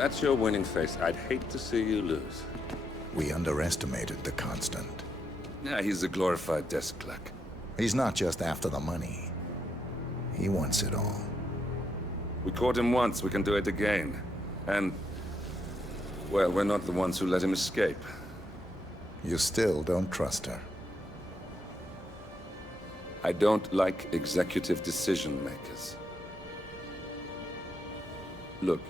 that's your winning face, I'd hate to see you lose. We underestimated the Constant. Yeah, he's a glorified desk clerk. He's not just after the money. He wants it all. We caught him once, we can do it again. And, well, we're not the ones who let him escape. You still don't trust her. I don't like executive decision makers. Look,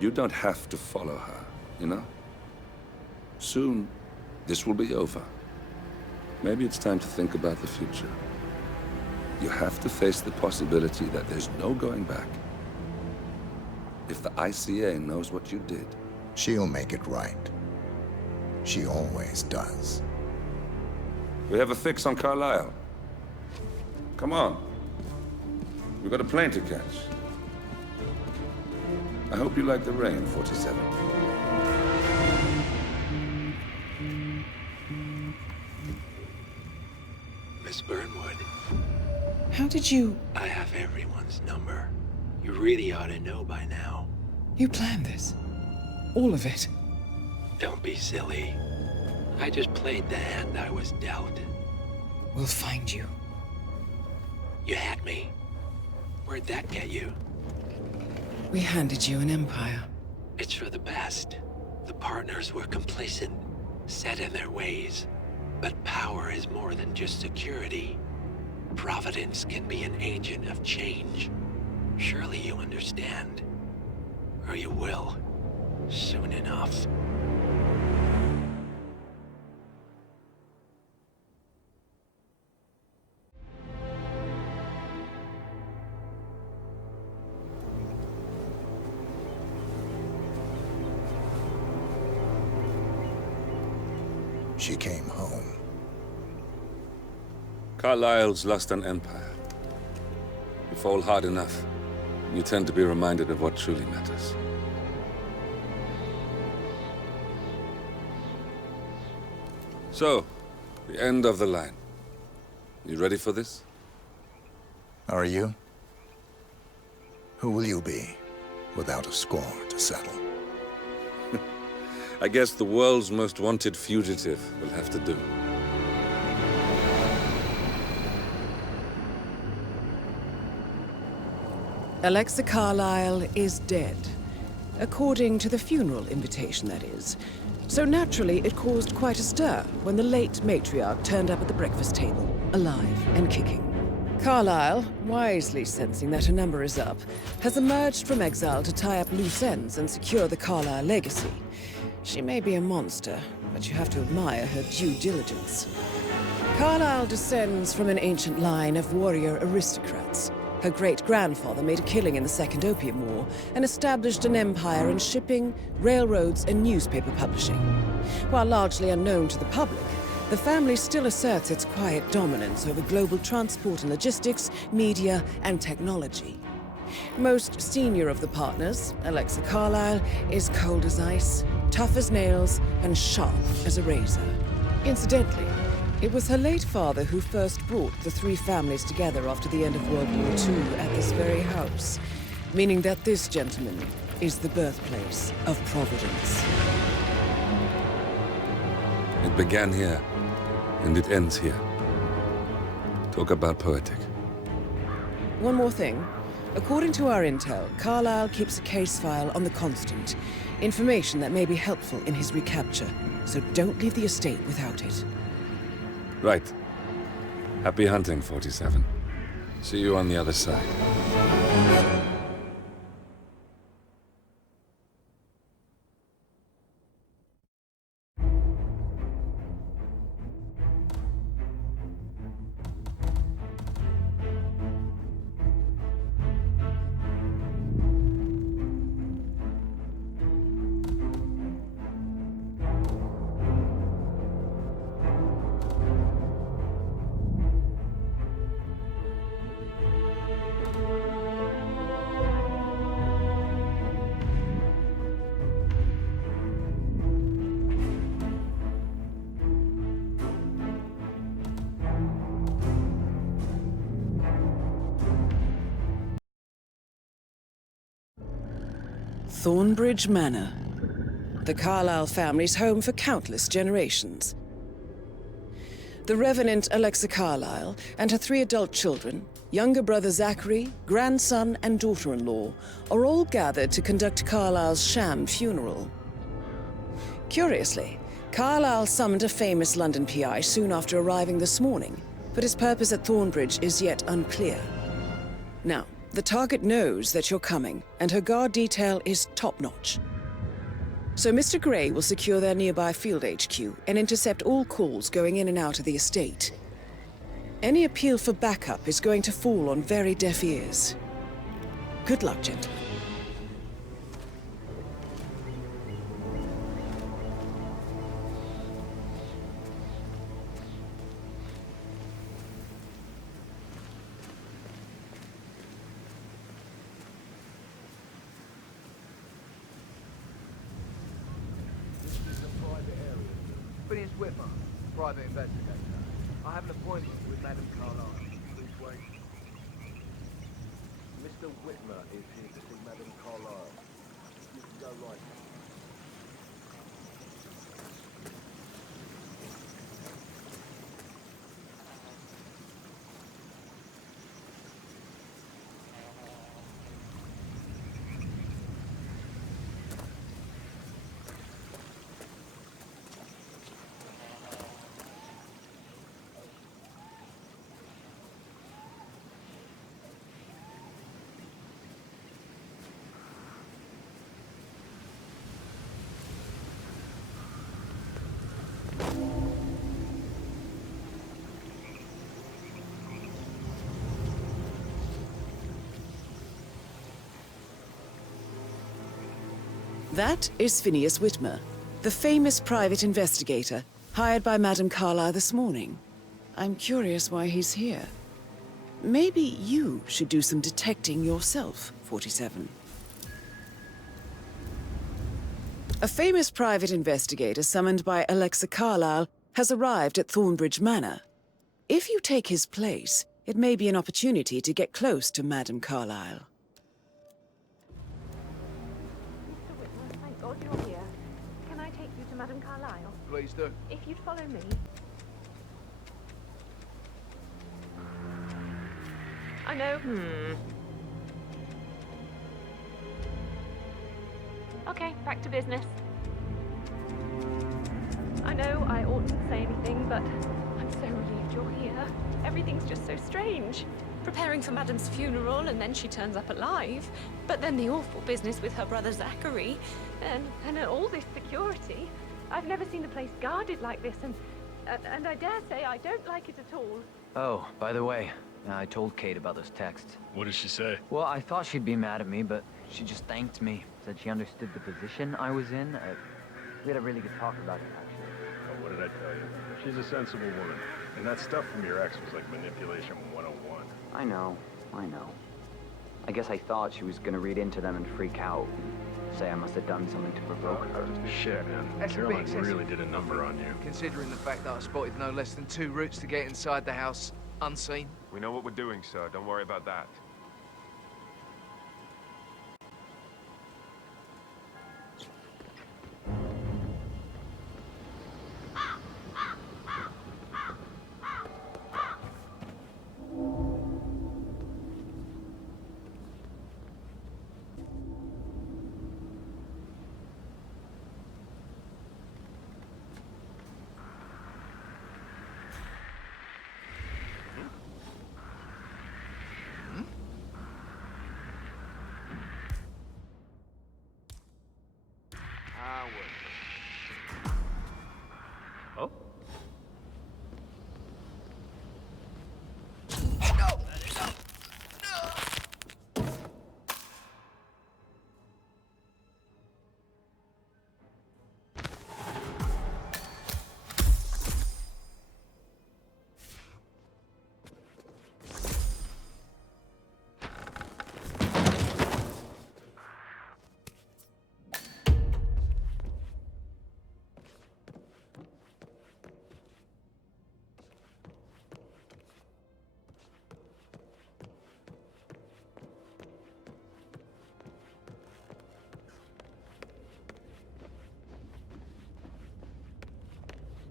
you don't have to follow her, you know? Soon, this will be over. Maybe it's time to think about the future. You have to face the possibility that there's no going back. If the ICA knows what you did... She'll make it right. She always does. We have a fix on Carlisle. Come on. We've got a plane to catch. I hope you like the rain, 47. Miss Burnwood. How did you... I have everyone's number. You really ought to know by now. You planned this? All of it? Don't be silly. I just played the hand I was dealt. We'll find you. You had me. Where'd that get you? We handed you an empire. It's for the best. The partners were complacent, set in their ways. But power is more than just security. Providence can be an agent of change. Surely you understand. Or you will. Soon enough. She came home. Carlisle's lost an empire. You fall hard enough, you tend to be reminded of what truly matters. So, the end of the line. You ready for this? Are you? Who will you be, without a score to settle? I guess the world's most wanted fugitive will have to do. Alexa Carlisle is dead. According to the funeral invitation, that is. So naturally, it caused quite a stir when the late matriarch turned up at the breakfast table, alive and kicking. Carlisle, wisely sensing that her number is up, has emerged from exile to tie up loose ends and secure the Carlisle legacy. She may be a monster, but you have to admire her due diligence. Carlisle descends from an ancient line of warrior aristocrats. Her great-grandfather made a killing in the Second Opium War and established an empire in shipping, railroads, and newspaper publishing. While largely unknown to the public, the family still asserts its quiet dominance over global transport and logistics, media, and technology. Most senior of the partners, Alexa Carlisle, is cold as ice, tough as nails, and sharp as a razor. Incidentally, it was her late father who first brought the three families together after the end of World War II at this very house, meaning that this gentleman is the birthplace of Providence. It began here, and it ends here. Talk about poetic. One more thing. According to our intel, Carlisle keeps a case file on the Constant. Information that may be helpful in his recapture, so don't leave the estate without it. Right. Happy hunting, 47. See you on the other side. Thornbridge Manor, the Carlyle family's home for countless generations. The Revenant Alexa Carlyle and her 3 adult children, younger brother Zachary, grandson and daughter-in-law, are all gathered to conduct Carlyle's sham funeral. Curiously, Carlyle summoned a famous London PI soon after arriving this morning, but his purpose at Thornbridge is yet unclear. Now, the target knows that you're coming, and her guard detail is top-notch. So Mr. Gray will secure their nearby field HQ and intercept all calls going in and out of the estate. Any appeal for backup is going to fall on very deaf ears. Good luck, gentlemen. Phineas Whitman, private investigator. I have an appointment with Madame Carlyle. Please wait. Mr. Whitmer is here to see Madame Carlyle. You can go right now. That is Phineas Whitmer, the famous private investigator hired by Madame Carlyle this morning. I'm curious why he's here. Maybe you should do some detecting yourself, 47. A famous private investigator summoned by Alexa Carlyle has arrived at Thornbridge Manor. If you take his place, it may be an opportunity to get close to Madame Carlyle. Mr. Whitman, thank God you're here. Can I take you to Madame Carlyle? Please do. If you'd follow me. I know. Okay, back to business. I know I oughtn't say anything, but I'm so relieved you're here. Everything's just so strange. Preparing for Madame's funeral, and then she turns up alive. But then the awful business with her brother Zachary, and all this security. I've never seen the place guarded like this, and I dare say I don't like it at all. Oh, by the way, I told Kate about those texts. What did she say? Well, I thought she'd be mad at me, but she just thanked me. Said she understood the position I was in. We had a really good talk about it, actually. Oh, what did I tell you? She's a sensible woman. And that stuff from your ex was like manipulation 101. I know. I guess I thought she was gonna read into them and freak out. Say I must have done something to provoke her. Shit, man. That's a bit Caroline excessive. really did a number on you. Considering the fact that I spotted no less than 2 routes to get inside the house unseen. We know what we're doing, sir. Don't worry about that.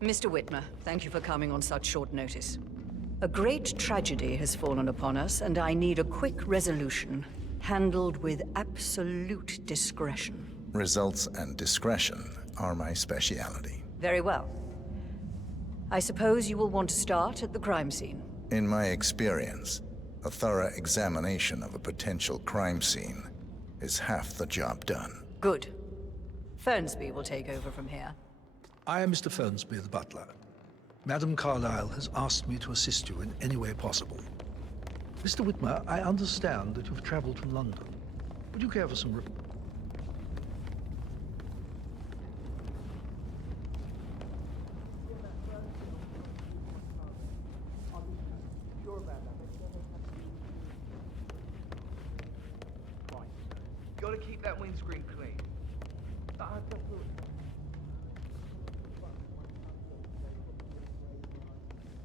Mr. Whitmer, thank you for coming on such short notice. A great tragedy has fallen upon us, and I need a quick resolution, handled with absolute discretion. Results and discretion are my speciality. Very well. I suppose you will want to start at the crime scene. In my experience, a thorough examination of a potential crime scene is half the job done. Good. Fernsby will take over from here. I am Mr. Fernsby, the butler. Madame Carlyle has asked me to assist you in any way possible. Mr. Whitmer, I understand that you've traveled from London. Would you care for some... Gotta keep that windscreen clean.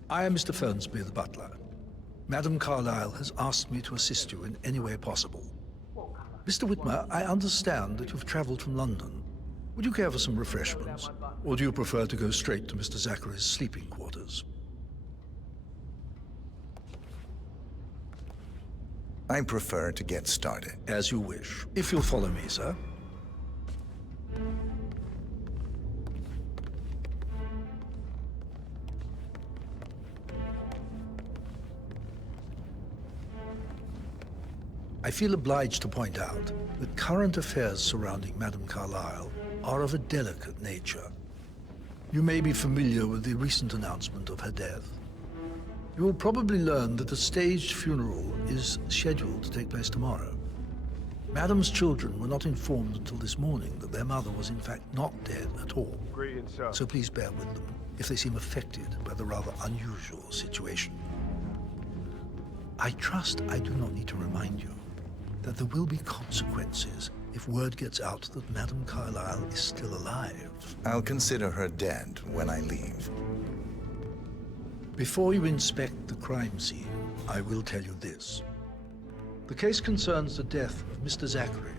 I am Mr. Fernsby, the butler. Madame Carlyle has asked me to assist you in any way possible. Mr. Whitmer, I understand that you've traveled from London. Would you care for some refreshments? Or do you prefer to go straight to Mr. Zachary's sleeping quarters? I prefer to get started. As you wish. If you'll follow me, sir. I feel obliged to point out that current affairs surrounding Madame Carlyle are of a delicate nature. You may be familiar with the recent announcement of her death. You will probably learn that a staged funeral is scheduled to take place tomorrow. Madame's children were not informed until this morning that their mother was in fact not dead at all. Greetings, sir. So please bear with them if they seem affected by the rather unusual situation. I trust I do not need to remind you that there will be consequences if word gets out that Madame Carlyle is still alive. I'll consider her dead when I leave. Before you inspect the crime scene, I will tell you this. The case concerns the death of Mr. Zachary,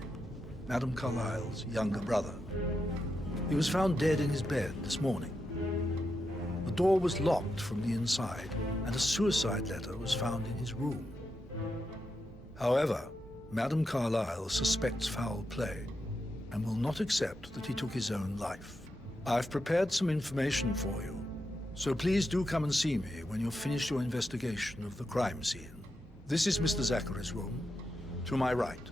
Madame Carlyle's younger brother. He was found dead in his bed this morning. The door was locked from the inside, and a suicide letter was found in his room. However, Madame Carlyle suspects foul play and will not accept that he took his own life. I've prepared some information for you, so please do come and see me when you've finished your investigation of the crime scene. This is Mr. Zachary's room, to my right.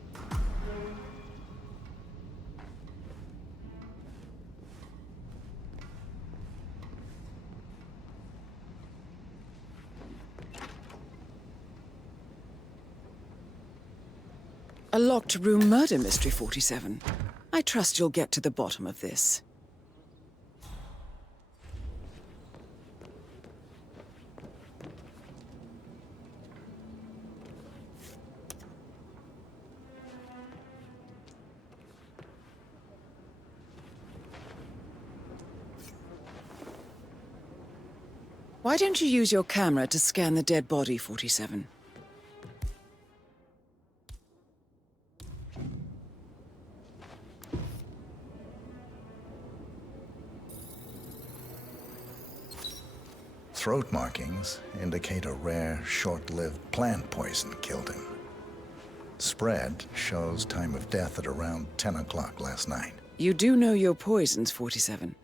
A locked room murder mystery, 47. I trust you'll get to the bottom of this. Why don't you use your camera to scan the dead body, 47? Throat markings indicate a rare, short-lived plant poison killed him. Spread shows time of death at around 10 o'clock last night. You do know your poisons, 47.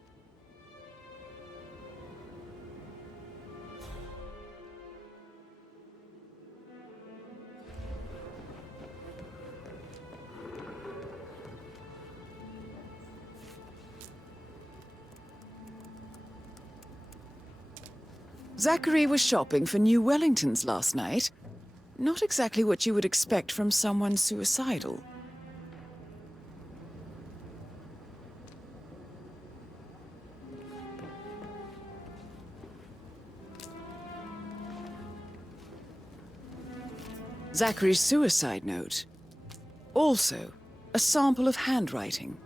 Zachary was shopping for new Wellingtons last night. Not exactly what you would expect from someone suicidal. Zachary's suicide note. Also, a sample of handwriting.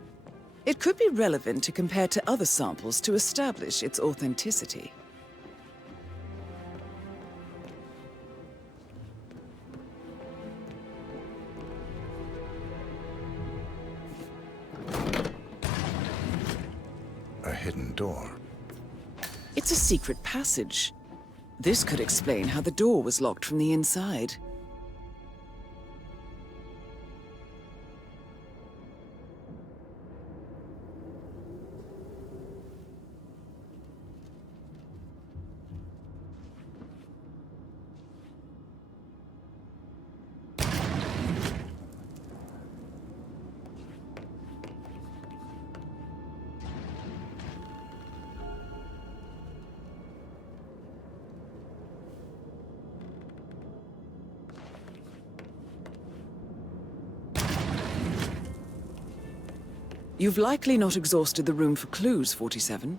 It could be relevant to compare to other samples to establish its authenticity. A hidden door. It's a secret passage. This could explain how the door was locked from the inside. You've likely not exhausted the room for clues, 47.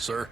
Sir?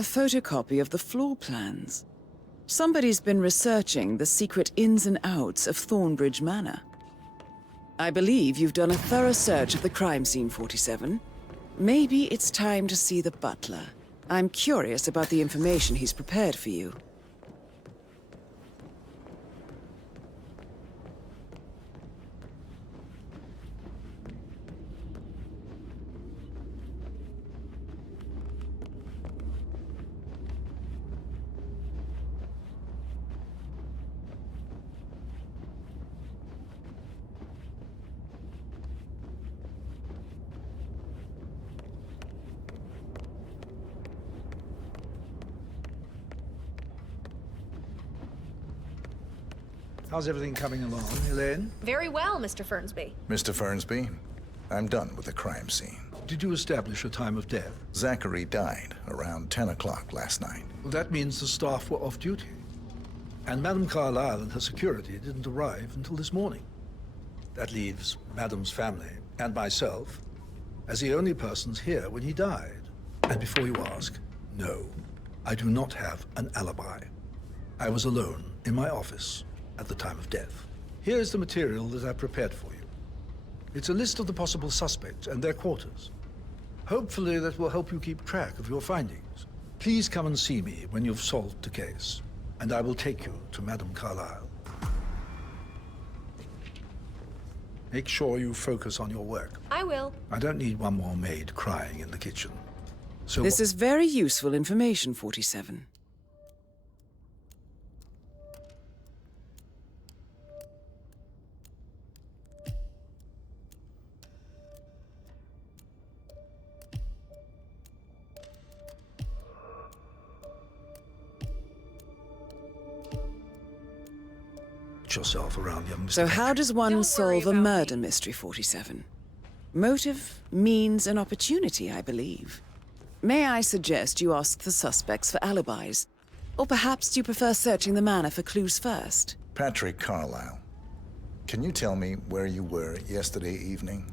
A photocopy of the floor plans. Somebody's been researching the secret ins and outs of Thornbridge Manor. I believe you've done a thorough search of the crime scene, 47. Maybe it's time to see the butler I'm curious about the information he's prepared for you. How's everything coming along, Elaine? Very well, Mr. Fernsby. Mr. Fernsby, I'm done with the crime scene. Did you establish a time of death? Zachary died around 10 o'clock last night. Well, that means the staff were off duty. And Madame Carlyle and her security didn't arrive until this morning. That leaves Madame's family and myself as the only persons here when he died. And before you ask, no, I do not have an alibi. I was alone in my office at the time of death. Here is the material that I prepared for you. It's a list of the possible suspects and their quarters. Hopefully that will help you keep track of your findings. Please come and see me when you've solved the case, and I will take you to Madame Carlyle. Make sure you focus on your work. I will. I don't need one more maid crying in the kitchen. So This is very useful information, 47. yourself around young Mr. So how does one Don't solve a worry about murder mystery, 47? Motive, means, and opportunity, I believe. May I suggest you ask the suspects for alibis? Or perhaps you prefer searching the manor for clues first? Patrick Carlyle, can you tell me where you were yesterday evening?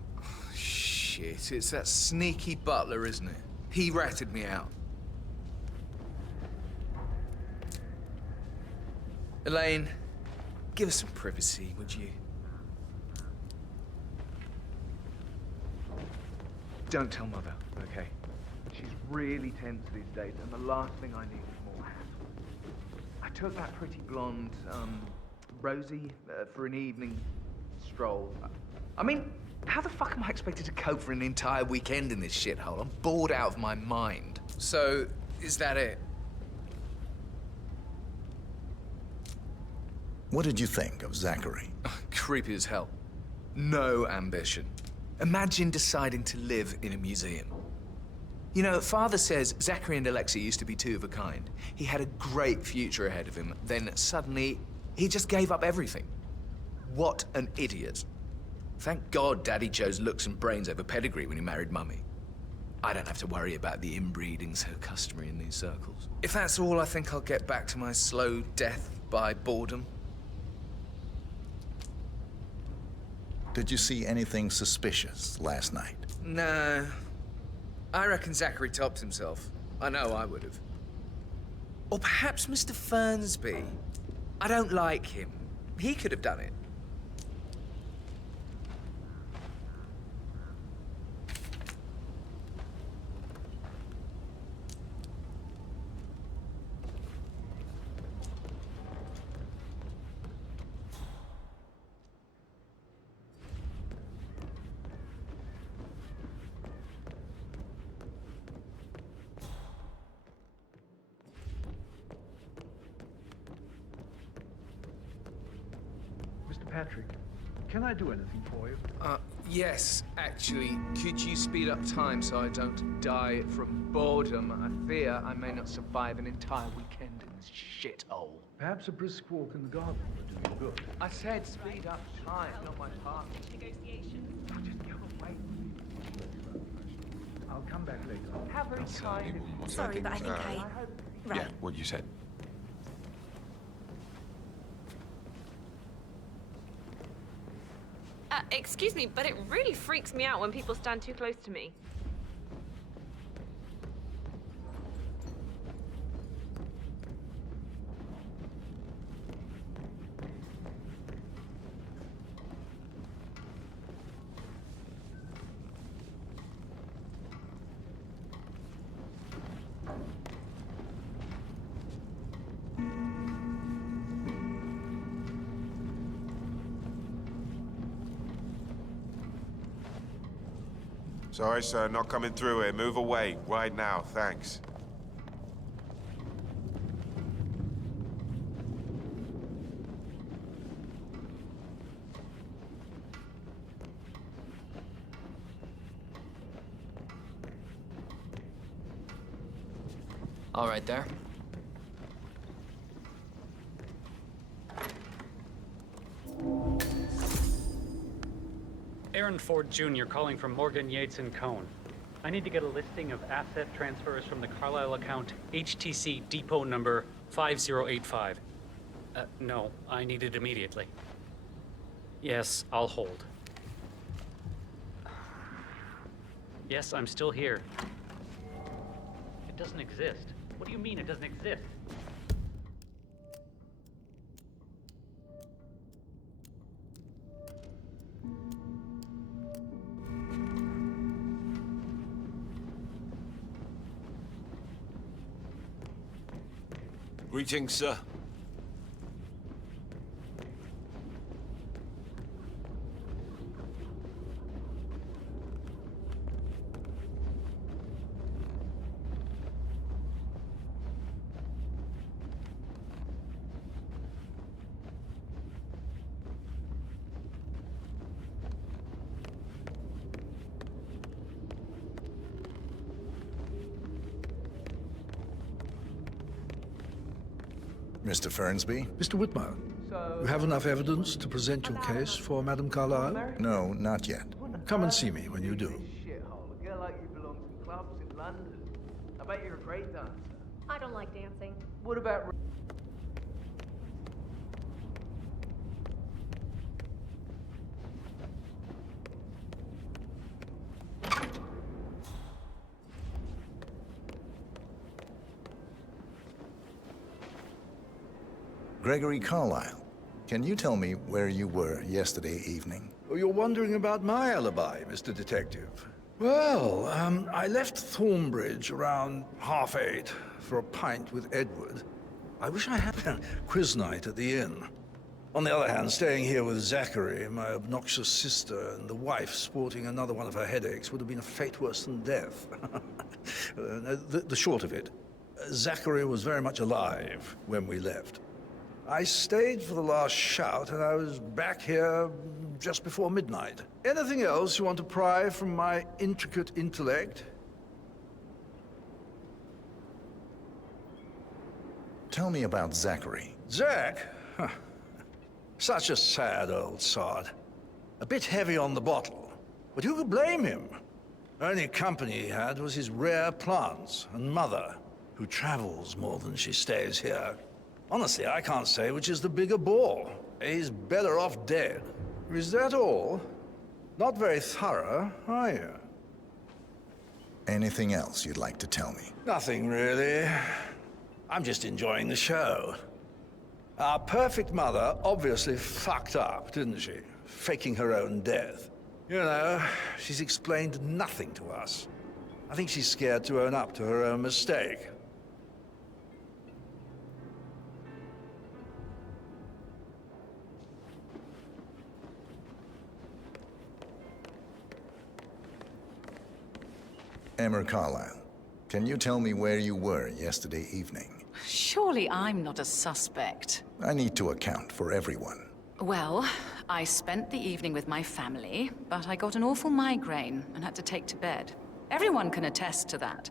Shit, it's that sneaky butler, isn't it? He ratted me out. Elaine, give us some privacy, would you? Don't tell Mother, okay? She's really tense these days, and the last thing I need is more hassle. I took that pretty blonde, Rosie, for an evening stroll. I mean, how the fuck am I expected to cope for an entire weekend in this shithole? I'm bored out of my mind. So, is that it? What did you think of Zachary? Creepy as hell. No ambition. Imagine deciding to live in a museum. You know, Father says Zachary and Alexia used to be two of a kind. He had a great future ahead of him. Then suddenly, he just gave up everything. What an idiot. Thank God Daddy chose looks and brains over pedigree when he married Mummy. I don't have to worry about the inbreeding so customary in these circles. If that's all, I think I'll get back to my slow death by boredom. Did you see anything suspicious last night? No. I reckon Zachary topped himself. I know I would have. Or perhaps Mr. Fernsby. I don't like him. He could have done it. Patrick, can I do anything for you? Yes, actually. Could you speed up time so I don't die from boredom? I fear I may not survive an entire weekend in this shithole. Perhaps a brisk walk in the garden would do you good. I said speed up time, not my partner. Negotiations. Just go away. I'll come back later. How very kind. Sorry, but I think I... Right. Yeah, what you said. Excuse me, but it really freaks me out when people stand too close to me. Sorry, sir, not coming through here. Move away, right now, thanks. All right there. Aaron Ford Jr. calling from Morgan, Yates & Cohn. I need to get a listing of asset transfers from the Carlisle account HTC depot number 5085. No, I need it immediately. Yes, I'll hold. Yes, I'm still here. It doesn't exist. What do you mean it doesn't exist? Greetings, sir. Mr. Fernsby? Mr. Whitman, you have enough evidence to present your case for Madame Carlisle? No, not yet. Come and see me when you do. Shithole. A girl like you belongs in clubs in London. I bet you're a great dancer. I don't like dancing. What about... Gregory Carlisle, can you tell me where you were yesterday evening? Oh, you're wondering about my alibi, Mr. Detective. Well, I left Thornbridge around 8:30 for a pint with Edward. I wish I had a quiz night at the inn. On the other hand, staying here with Zachary, my obnoxious sister, and the wife sporting another one of her headaches would have been a fate worse than death. The short of it, Zachary was very much alive when we left. I stayed for the last shout, and I was back here just before midnight. Anything else you want to pry from my intricate intellect? Tell me about Zachary. Zach? Huh. Such a sad old sod. A bit heavy on the bottle, but who could blame him? Only company he had was his rare plants and mother, who travels more than she stays here. Honestly, I can't say which is the bigger bore. He's better off dead. Is that all? Not very thorough, are you? Anything else you'd like to tell me? Nothing, really. I'm just enjoying the show. Our perfect mother obviously fucked up, didn't she? Faking her own death. You know, she's explained nothing to us. I think she's scared to own up to her own mistake. Emma Carlisle, can you tell me where you were yesterday evening? Surely I'm not a suspect. I need to account for everyone. Well, I spent the evening with my family, but I got an awful migraine and had to take to bed. Everyone can attest to that.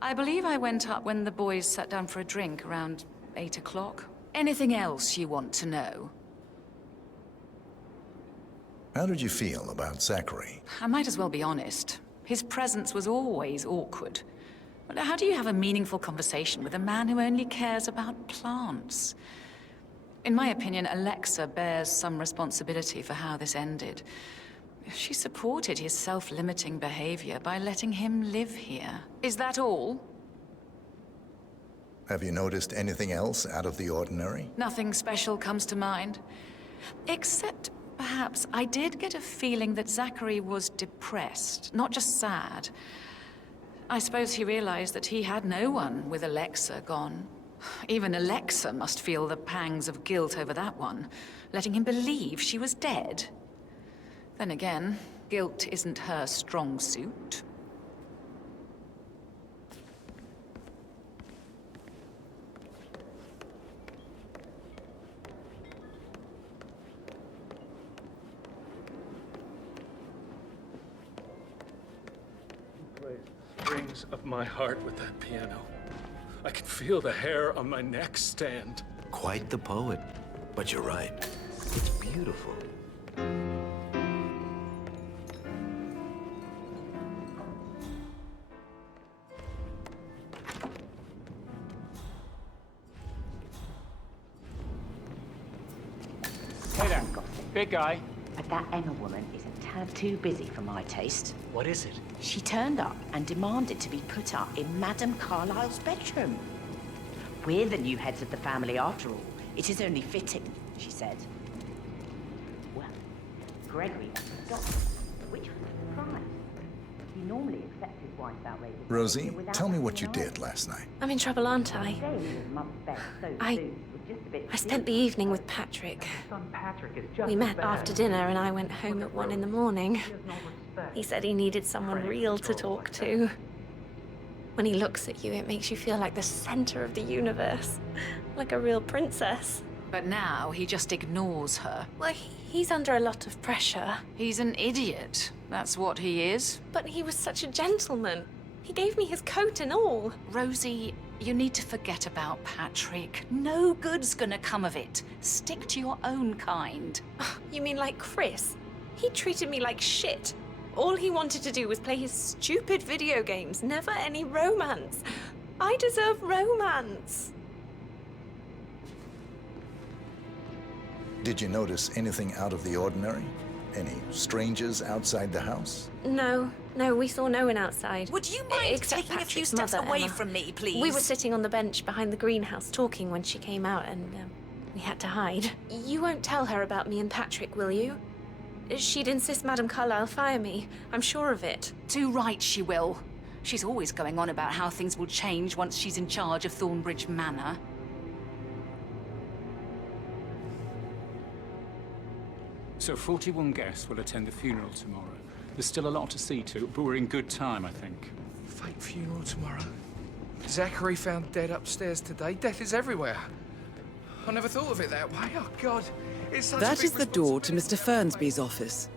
I believe I went up when the boys sat down for a drink around 8 o'clock. Anything else you want to know? How did you feel about Zachary? I might as well be honest. His presence was always awkward. But how do you have a meaningful conversation with a man who only cares about plants? In my opinion, Alexa bears some responsibility for how this ended. She supported his self-limiting behavior by letting him live here. Is that all? Have you noticed anything else out of the ordinary? Nothing special comes to mind. Except, perhaps, I did get a feeling that Zachary was depressed, not just sad. I suppose he realized that he had no one with Alexa gone. Even Alexa must feel the pangs of guilt over that one, letting him believe she was dead. Then again, Guilt isn't her strong suit. Strings of my heart with that piano. I can feel the hair on my neck stand. Quite the poet. But you're right. It's beautiful. Hey there, big guy. But that Emma woman is a tad too busy for my taste. What is it? She turned up and demanded to be put up in Madame Carlyle's bedroom. We're the new heads of the family after all. It is only fitting, she said. Well, Gregory stopped, which was a surprise. He normally accepts his wife's outrageous... Rosie, tell me what you did last night. I'm in trouble, aren't I? I spent the evening with Patrick. We met after dinner and I went home at 1 in the morning. He said he needed someone real to talk to. When he looks at you, it makes you feel like the center of the universe. Like a real princess. But now he just ignores her. Well, he's under a lot of pressure. He's an idiot. That's what he is. But he was such a gentleman. He gave me his coat and all. Rosie, you need to forget about Patrick. No good's gonna come of it. Stick to your own kind. You mean like Chris? He treated me like shit. All he wanted to do was play his stupid video games, never any romance. I deserve romance. Did you notice anything out of the ordinary? Any strangers outside the house? No, we saw no one outside. Would you mind taking a few steps away from me, please? We were sitting on the bench behind the greenhouse talking when she came out and we had to hide. You won't tell her about me and Patrick, will you? She'd insist Madame Carlyle fire me. I'm sure of it. Too right she will. She's always going on about how things will change once she's in charge of Thornbridge Manor. So 41 guests will attend the funeral tomorrow. There's still a lot to see to, but we're in good time, I think. Fake funeral tomorrow. Zachary found dead upstairs today. Death is everywhere. I never thought of it that way. Oh, God. It's such That a big is the door to Mr. Fernsby's office.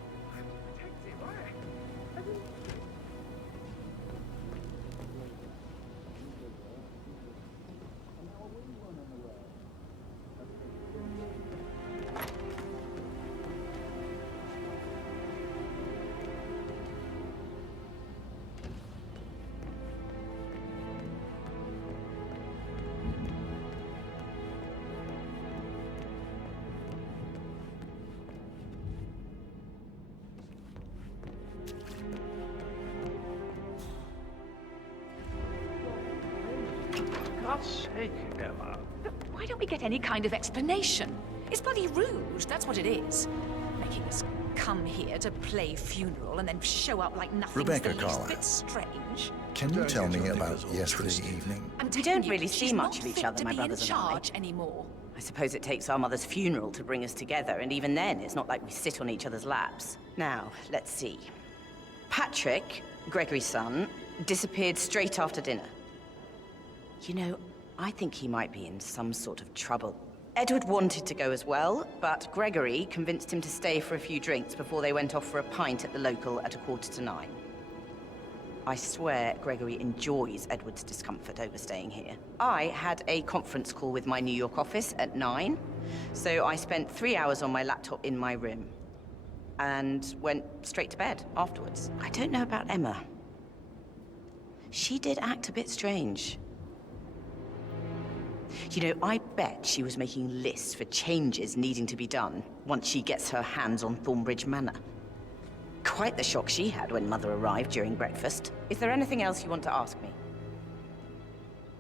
God's sake, Emma. Why don't we get any kind of explanation? It's bloody rude, that's what it is. Making us come here to play funeral and then show up like nothing's Rebecca the least Carlyle. bit strange. Can you tell me about yesterday evening? We don't really see much of each other, my brothers and I. Charge anymore. I suppose it takes our mother's funeral to bring us together, and even then, it's not like we sit on each other's laps. Now, let's see. Patrick, Gregory's son, disappeared straight after dinner. You know, I think he might be in some sort of trouble. Edward wanted to go as well, but Gregory convinced him to stay for a few drinks before they went off for a pint at the local at 9:15. I swear Gregory enjoys Edward's discomfort over staying here. I had a conference call with my New York office at 9, so I spent 3 hours on my laptop in my room and went straight to bed afterwards. I don't know about Emma. She did act a bit strange. You know, I bet she was making lists for changes needing to be done once she gets her hands on Thornbridge Manor. Quite the shock she had when Mother arrived during breakfast. Is there anything else you want to ask me?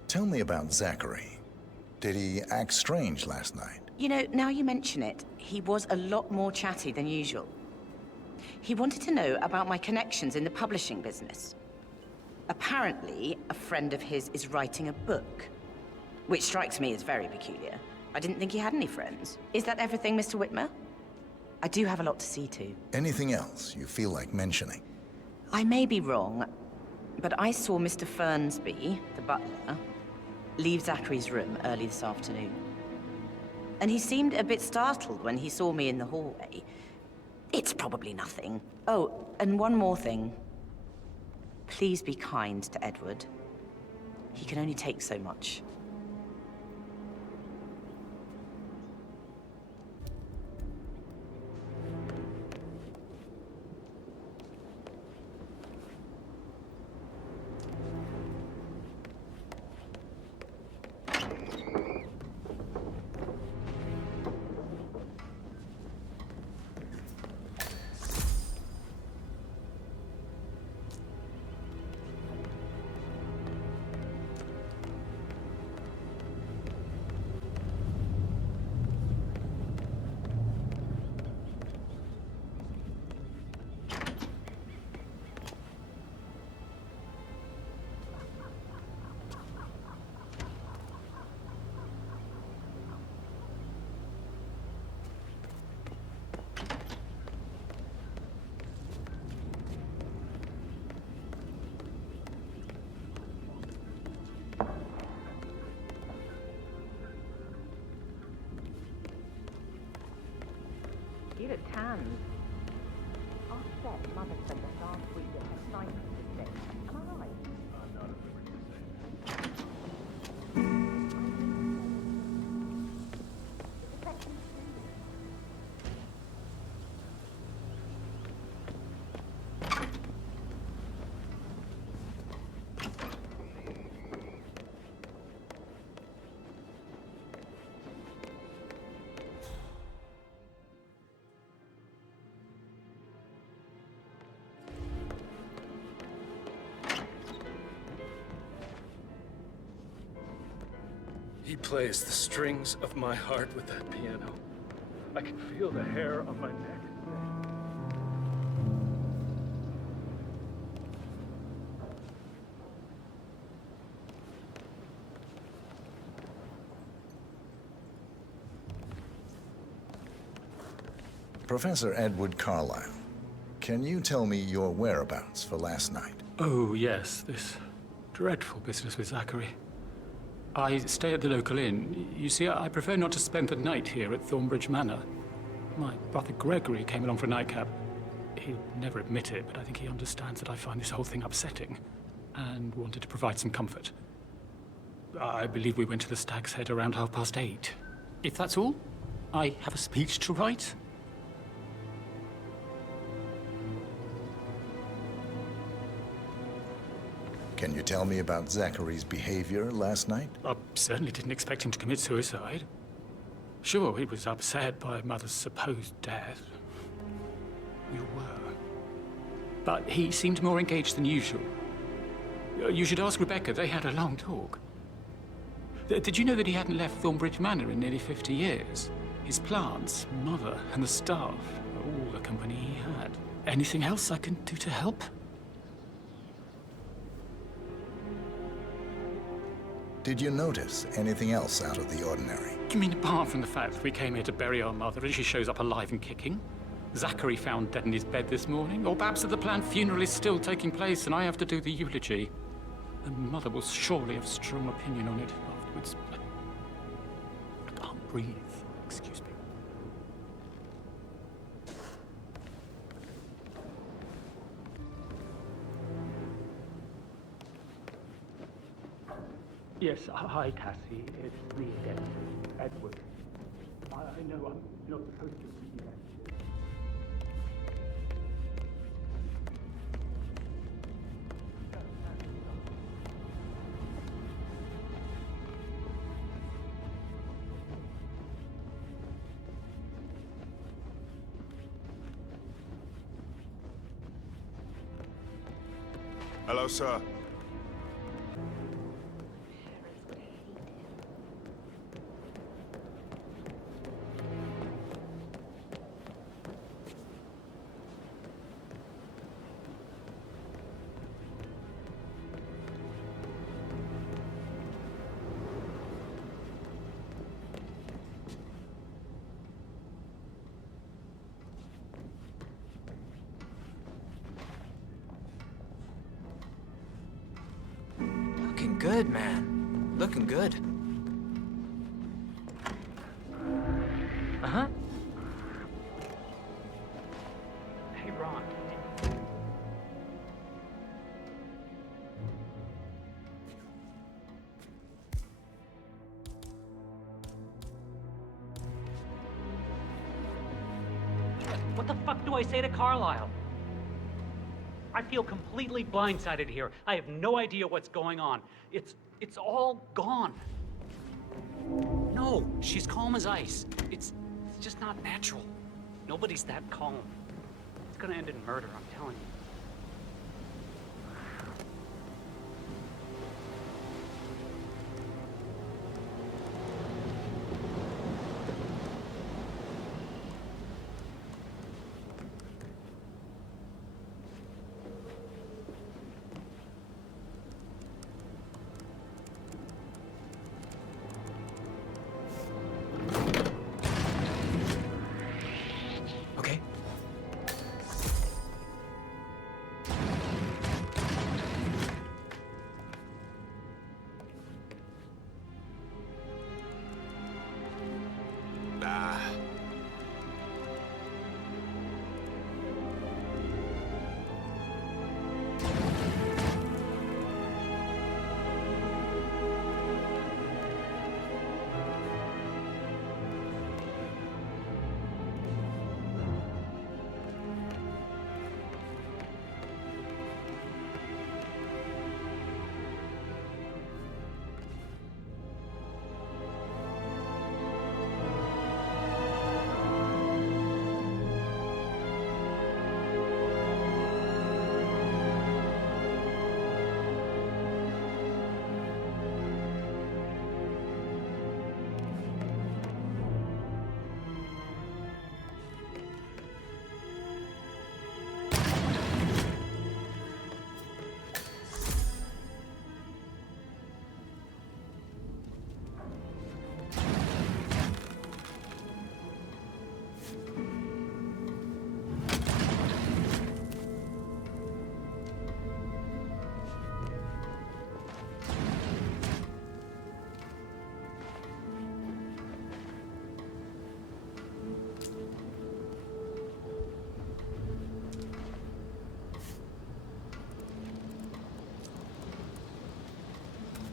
Tell me about Zachary. Did he act strange last night? You know, now you mention it, he was a lot more chatty than usual. He wanted to know about my connections in the publishing business. Apparently, a friend of his is writing a book, which strikes me as very peculiar. I didn't think he had any friends. Is that everything, Mr. Whitmer? I do have a lot to see to. Anything else you feel like mentioning? I may be wrong, but I saw Mr. Fernsby, the butler, leave Zachary's room early this afternoon. And he seemed a bit startled when he saw me in the hallway. It's probably nothing. Oh, and one more thing. Please be kind to Edward. He can only take so much. You look tanned. Offset, Mother spent the last week at her cycling estate. Am I right? I'm not at liberty to say. He plays the strings of my heart with that piano. I can feel the hair on my neck. Professor Edward Carlyle, can you tell me your whereabouts for last night? Oh, yes, this dreadful business with Zachary. I stay at the local inn. You see, I prefer not to spend the night here at Thornbridge Manor. My brother Gregory came along for a nightcap. He'll never admit it, but I think he understands that I find this whole thing upsetting and wanted to provide some comfort. I believe we went to the Stag's Head around 8:30. If that's all, I have a speech to write. Can you tell me about Zachary's behavior last night? I certainly didn't expect him to commit suicide. Sure, he was upset by Mother's supposed death. We were. But he seemed more engaged than usual. You should ask Rebecca. They had a long talk. Did you know that he hadn't left Thornbridge Manor in nearly 50 years? His plants, Mother, and the staff, all the company he had. Anything else I can do to help? Did you notice anything else out of the ordinary? You mean apart from the fact that we came here to bury our mother and she shows up alive and kicking? Zachary found dead in his bed this morning? Or perhaps that the planned funeral is still taking place and I have to do the eulogy? And Mother will surely have a strong opinion on it afterwards. I can't breathe. Excuse me. Yes, hi, Cassie. It's me again, Edward. I know I'm not supposed to be here. Hello, sir. good, man. Looking good. Uh-huh. Hey, Ron. What the fuck do I say to Carlisle? I feel completely blindsided here. I have no idea what's going on. It's all gone. No, she's calm as ice. It's just not natural. Nobody's that calm. It's gonna end in murder, I'm telling you.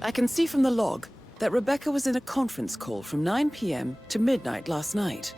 I can see from the log that Rebecca was in a conference call from 9 p.m. to midnight last night.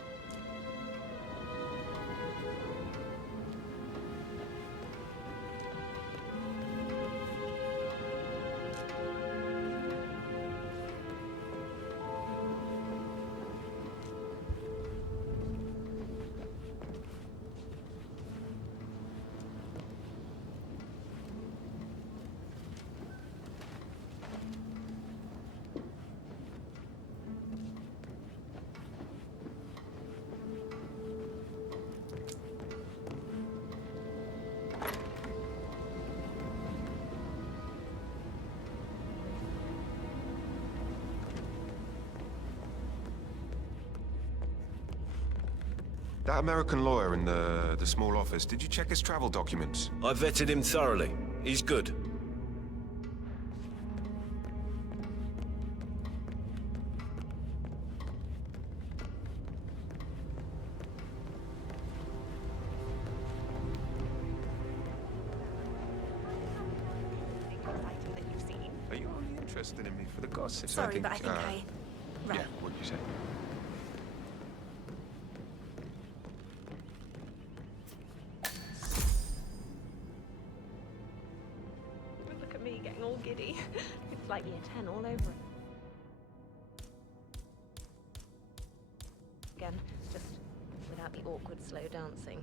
That American lawyer in the small office, did you check his travel documents? I vetted him thoroughly. He's good. Are you only interested in me for the gossip? Sorry, but I think Right. Yeah, what you say? Look at me getting all giddy. It's like year 10 all over again, just without the awkward slow dancing.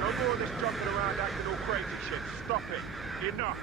No more of this jumping around acting all crazy shit. Stop it. Enough.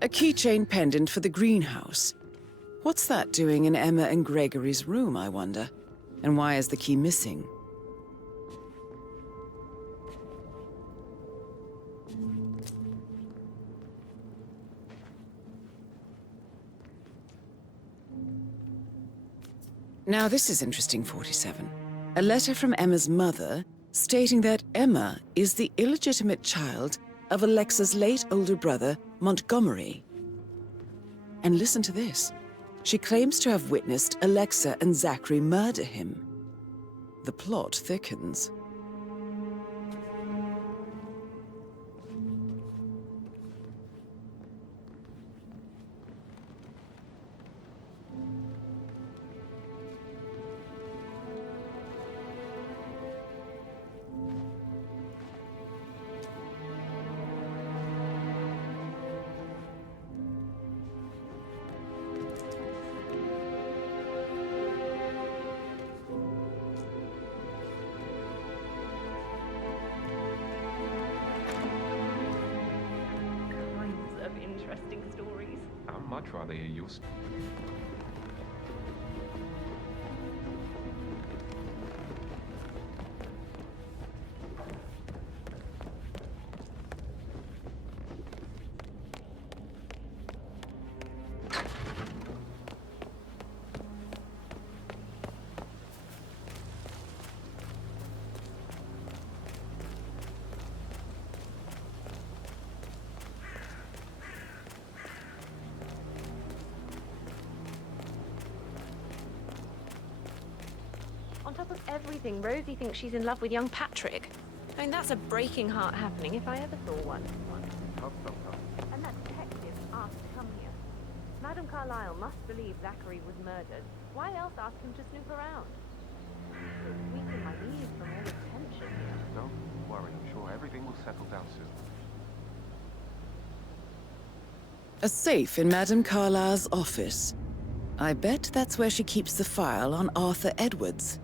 A keychain pendant for the greenhouse. What's that doing in Emma and Gregory's room, I wonder? And why is the key missing? Now this is interesting, 47. A letter from Emma's mother stating that Emma is the illegitimate child of Alexa's late older brother, Montgomery. And listen to this. She claims to have witnessed Alexa and Zachary murder him. The plot thickens. Interesting stories. I'd much rather hear yours. On top of everything, Rosie thinks she's in love with young Patrick. I mean, that's a breaking heart happening if I ever saw one. And that detective asked to come here. Madame Carlyle must believe Zachary was murdered. Why else ask him to snoop around? It's weaken my knees from all the tension here. Don't worry, I'm sure everything will settle down soon. A safe in Madame Carlyle's office. I bet that's where she keeps the file on Arthur Edwards.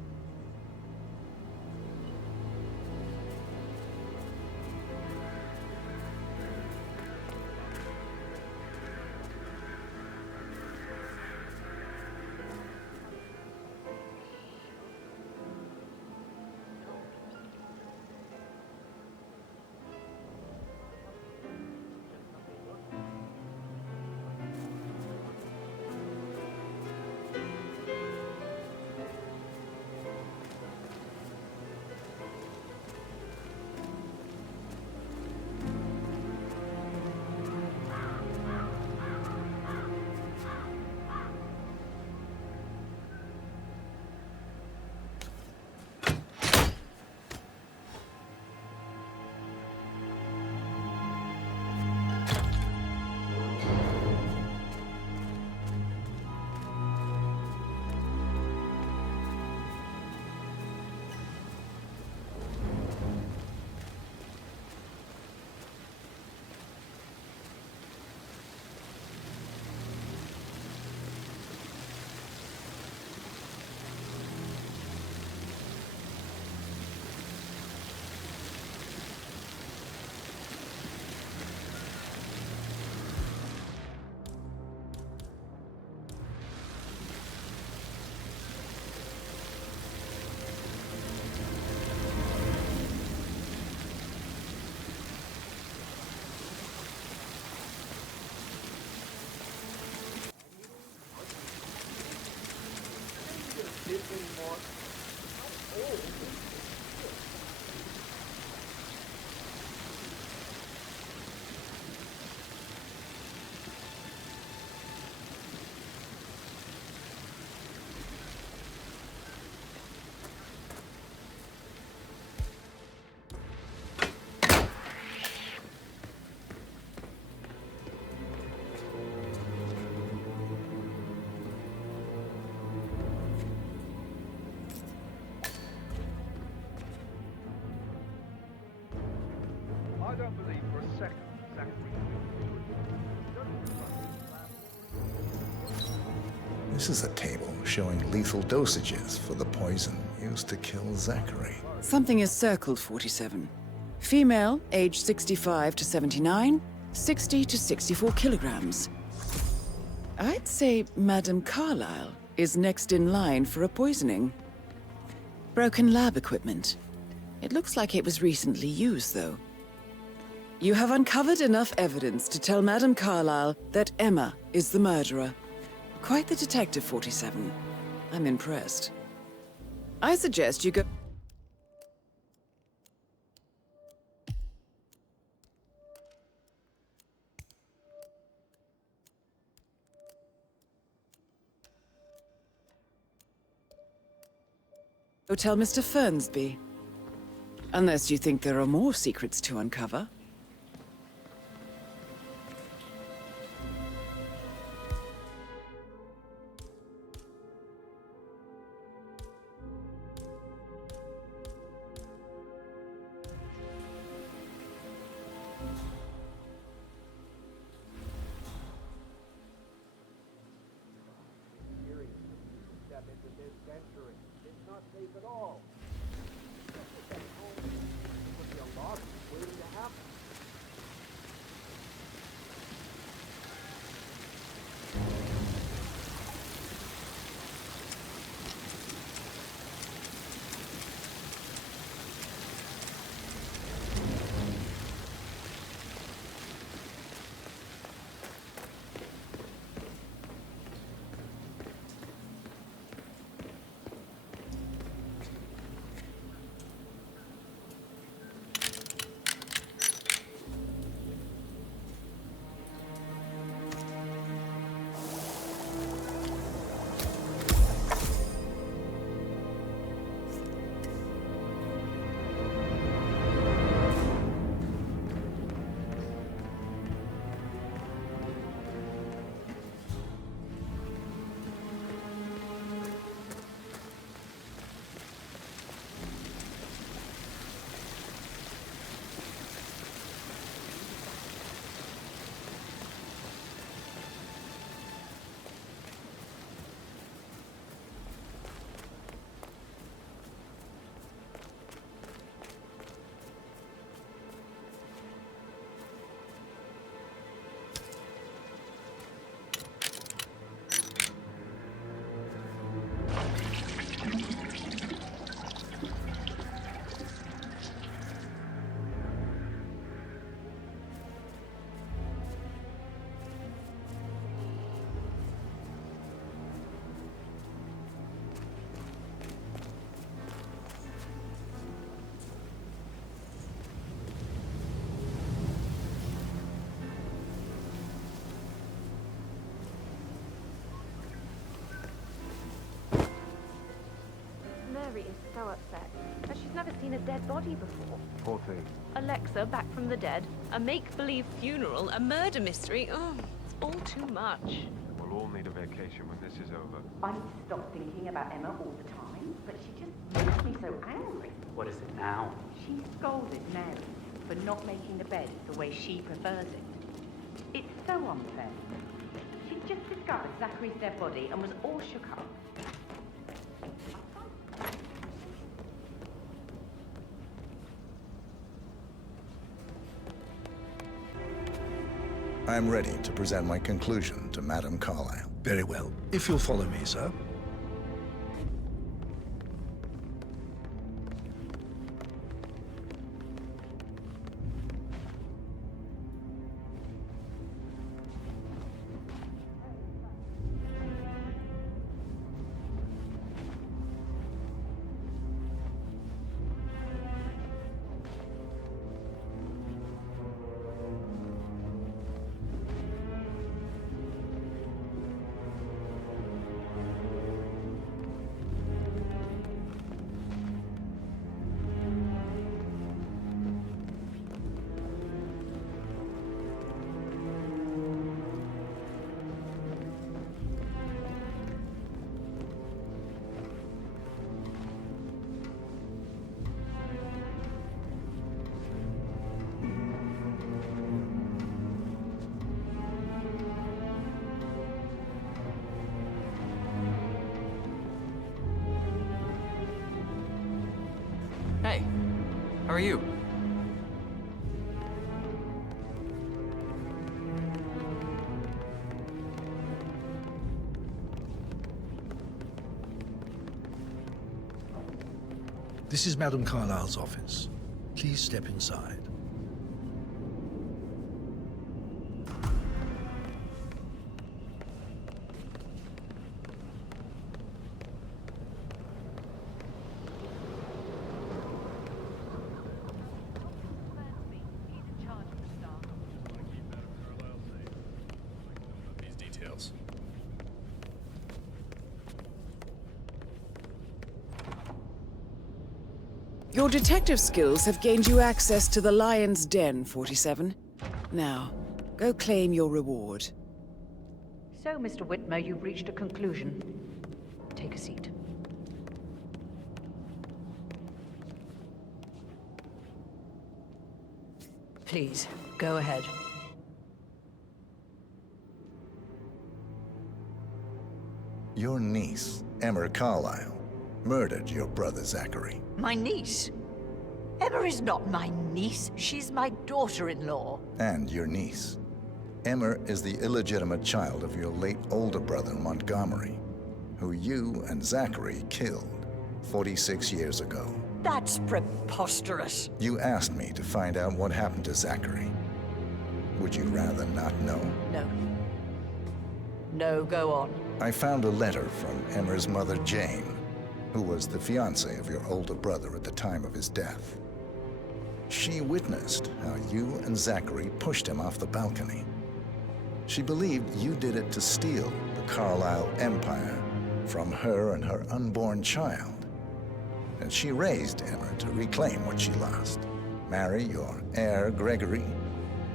I don't believe for a second Zachary. This is a table showing lethal dosages for the poison used to kill Zachary. Something is circled, 47. Female, age 65 to 79. 60 to 64 kilograms. I'd say Madame Carlyle is next in line for a poisoning. Broken lab equipment. It looks like it was recently used, though. You have uncovered enough evidence to tell Madame Carlyle that Emma is the murderer. Quite the detective, 47. I'm impressed. I suggest you go... Go tell Mr. Fernsby. Unless you think there are more secrets to uncover. Mary is so upset, as she's never seen a dead body before. Poor thing. Alexa back from the dead, a make-believe funeral, a murder mystery. Oh, it's all too much. We'll all need a vacation when this is over. I need to stop thinking about Emma all the time, but she just makes me so angry. What is it now? She scolded Mary for not making the bed the way she prefers it. It's so unfair. She just discovered Zachary's dead body and was all shook up. I'm ready to present my conclusion to Madame Carlyle. Very well. If you'll follow me, sir. Hey, how are you? This is Madame Carlyle's office. Please step inside. Your detective skills have gained you access to the Lion's Den, 47. Now, go claim your reward. So, Mr. Whitmer, you've reached a conclusion. Take a seat. Please, go ahead. Your niece, Emma Carlyle, murdered your brother Zachary. My niece? Emma is not my niece. She's my daughter-in-law. And your niece. Emma is the illegitimate child of your late older brother, Montgomery, who you and Zachary killed 46 years ago. That's preposterous. You asked me to find out what happened to Zachary. Would you rather not know? No. No, go on. I found a letter from Emma's mother, Jane, who was the fiancée of your older brother at the time of his death. She witnessed how you and Zachary pushed him off the balcony. She believed you did it to steal the Carlyle empire from her and her unborn child. And she raised Emma to reclaim what she lost. Marry your heir, Gregory,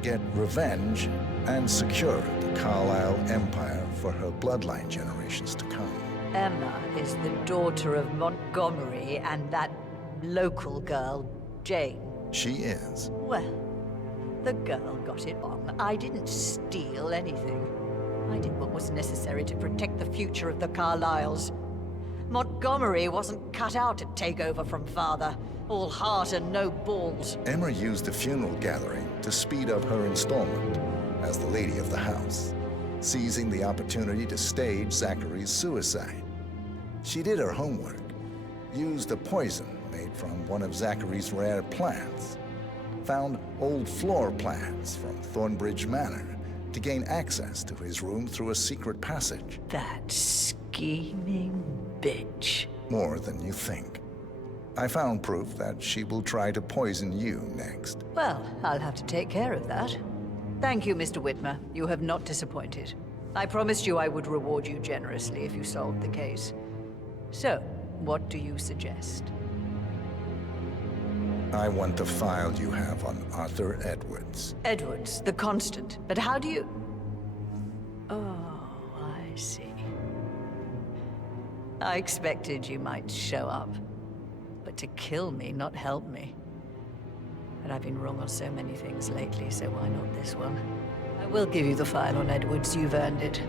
get revenge, and secure the Carlyle empire for her bloodline generations to come. Emma is the daughter of Montgomery and that local girl, Jane. She is. Well, the girl got it wrong. I didn't steal anything. I did what was necessary to protect the future of the Carlyles. Montgomery wasn't cut out to take over from father. All heart and no balls. Emma used the funeral gathering to speed up her installment as the lady of the house, seizing the opportunity to stage Zachary's suicide. She did her homework, used a poison made from one of Zachary's rare plants, found old floor plans from Thornbridge Manor to gain access to his room through a secret passage. That scheming bitch. More than you think. I found proof that she will try to poison you next. Well, I'll have to take care of that. Thank you, Mr. Whitmer. You have not disappointed. I promised you I would reward you generously if you solved the case. So, what do you suggest? I want the file you have on Arthur Edwards. Edwards, the Constant. But how do you... Oh, I see. I expected you might show up. But to kill me, not help me. But I've been wrong on so many things lately, so why not this one? I will give you the file on Edwards. You've earned it.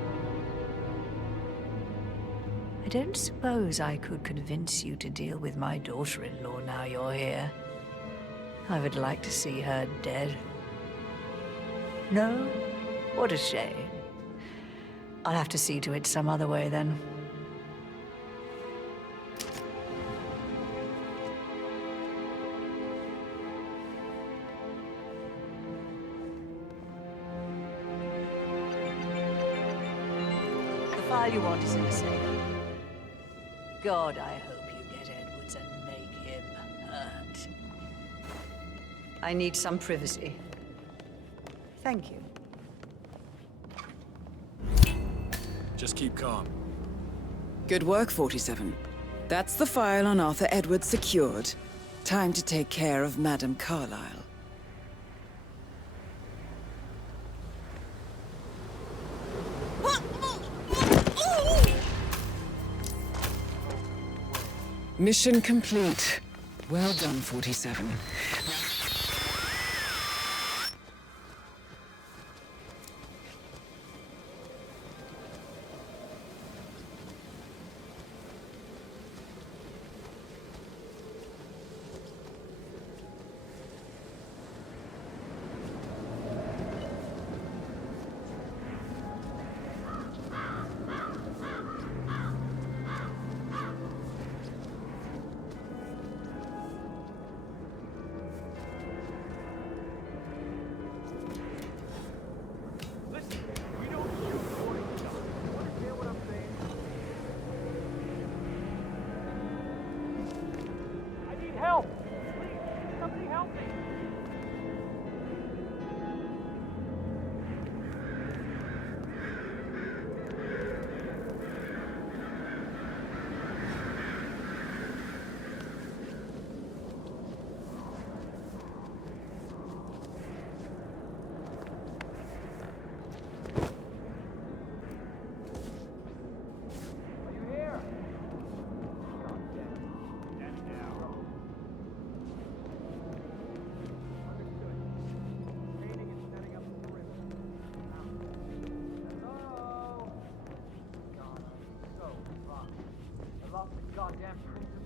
I don't suppose I could convince you to deal with my daughter-in-law now you're here. I would like to see her dead. No? What a shame. I'll have to see to it some other way then. The file you want is in the safe. God, I hope you get Edwards and make him hurt. I need some privacy. Thank you. Just keep calm. Good work, 47. That's the file on Arthur Edwards secured. Time to take care of Madame Carlyle. Mission complete. Well done, 47. goddamn principal.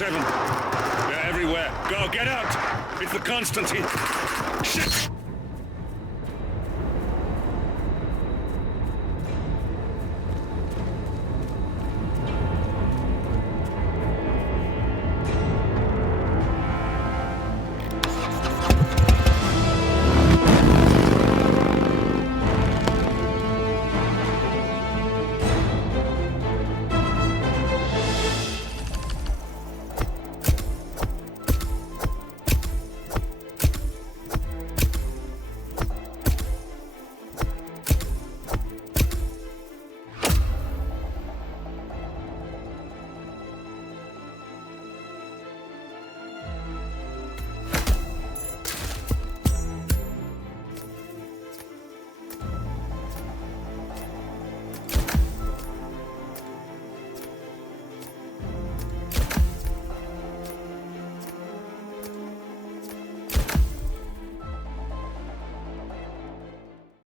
They're everywhere. Go, get out! It's the Constantine. Shit!